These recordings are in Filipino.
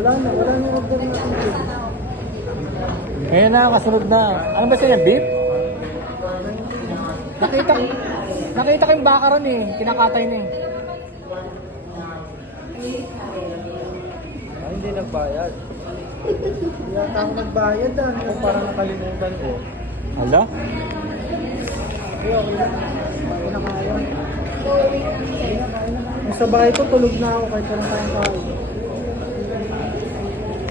Wala na order natin. Ngayon na, kasunod na. Ano ba siya? Beef? Nakita ko yung bakaran eh. Kinakatay na eh. Ay, hindi nagbayad. Yata ako nagbayad Kung parang nakalimutan ko. Hala? Okay lang. Ako na kaya. Yung sa bahay ko, tulog na ako kahit walang kayang kain.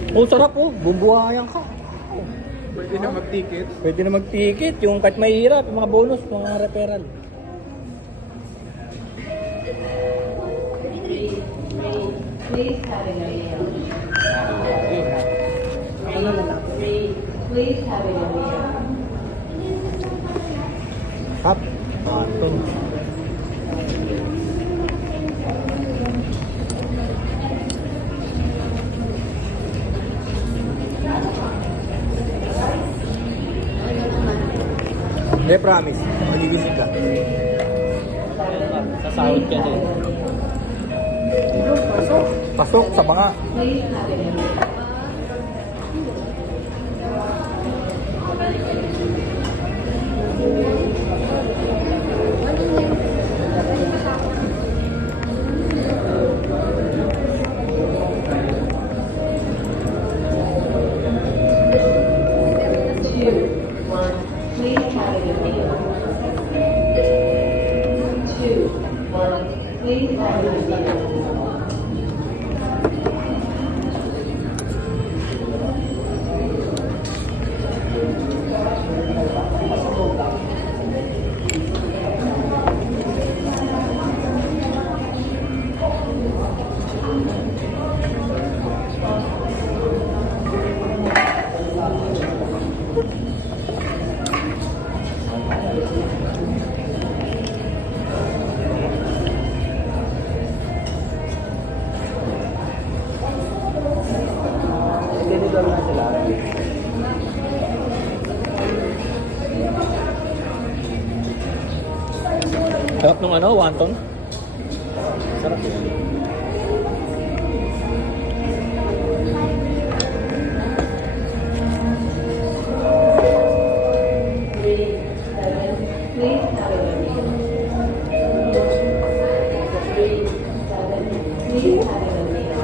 Oh, sarap oh. Bumbuhayan ka. Pwede na mag-ticket. Pwede na mag-ticket. Yung kahit mahirap, yung mga bonus, mga referral. Please have it again. Ako na lang. Please have it again. Kap. Ito. Hindi, promise. Magigising ka. Sasahod ka din. Pasok. Pasok sa banga. Please have it again. Please have it again. 2, 1. Please have it again. Tinidor na sila. Sarap nung ano, wonton. Sarap yun. Please have it again. 3, 7. Please have it again.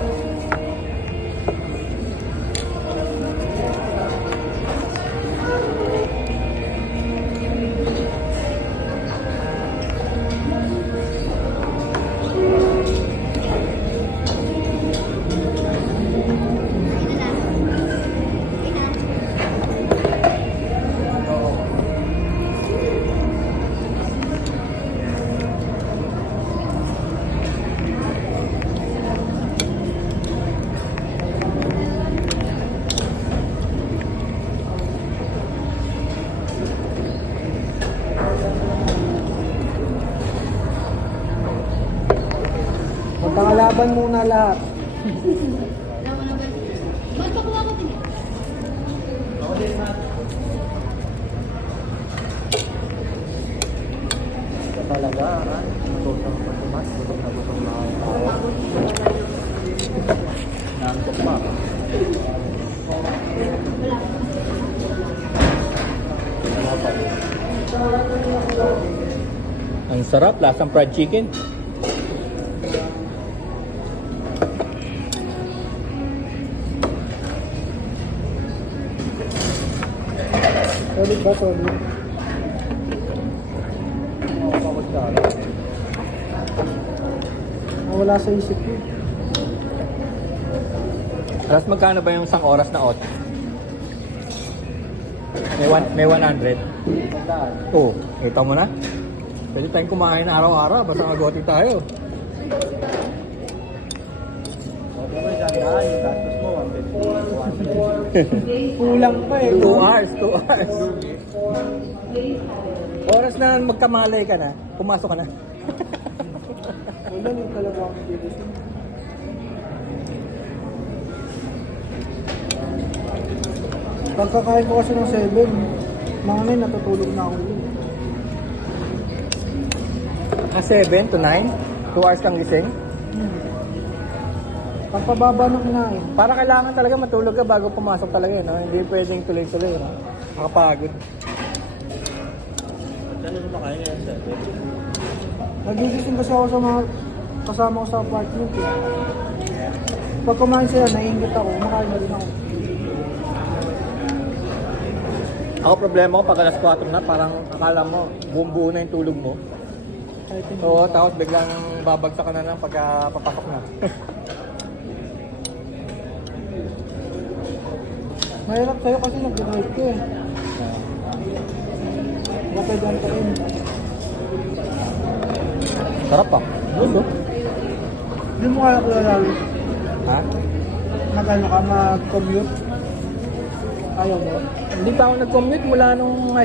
Magpangalaban muna lahat. Ba't pakuha ko din? Ito talaga, matutong matumas, butong na ako. Nantok pa. Wala pa. Ang sarap, lasang fried chicken. Solid ba, solid? Makapagod ka lang. Wala sa isip ko. Tapos magkano ba yung isang oras na ot? May 100. Tandaan. Oo, kita mo na. Pwede tayong kumain araw-araw, basta magoti tayo. Okay mo, tandaan. Yung gastos mo, 150. Kulang pa eh. 2 hours, 2 hours. Please have it again. Oras na magkamalay ka na, pumasok ka na. Wala yung talaga ang bilis. Pagkakain ko kasi ng 7, mga 9 natutulog na ako. 7 to 9? 2 hours kang gising? Pagpababa ng kinain. Para kailangan talaga matulog ka bago pumasok talaga yun. No? Hindi pwedeng tuloy-tuloy. No? Nakapagod. Ano kumakain ngayon sir? Nagigising kasi ako sa mga kasama ko sa apartment eh. Pag kumain sila, naiingit ako, makain na rin ako. Ako problema ko pag alas 4 na, parang akala mo, buong-buo na yung tulog mo. Kahit hindi. So, tapos biglang babagsak ka na lang pagka papasok na. Mahirap sa'yo kasi nag-drive ka eh. Baka pwede antayin. Sarap pa. Gusto. Hindi mo kaya kulalalo. Ha? Mag-ano ka, mag-commute. Ayaw mo. Hindi pa ako nag-commute mula nung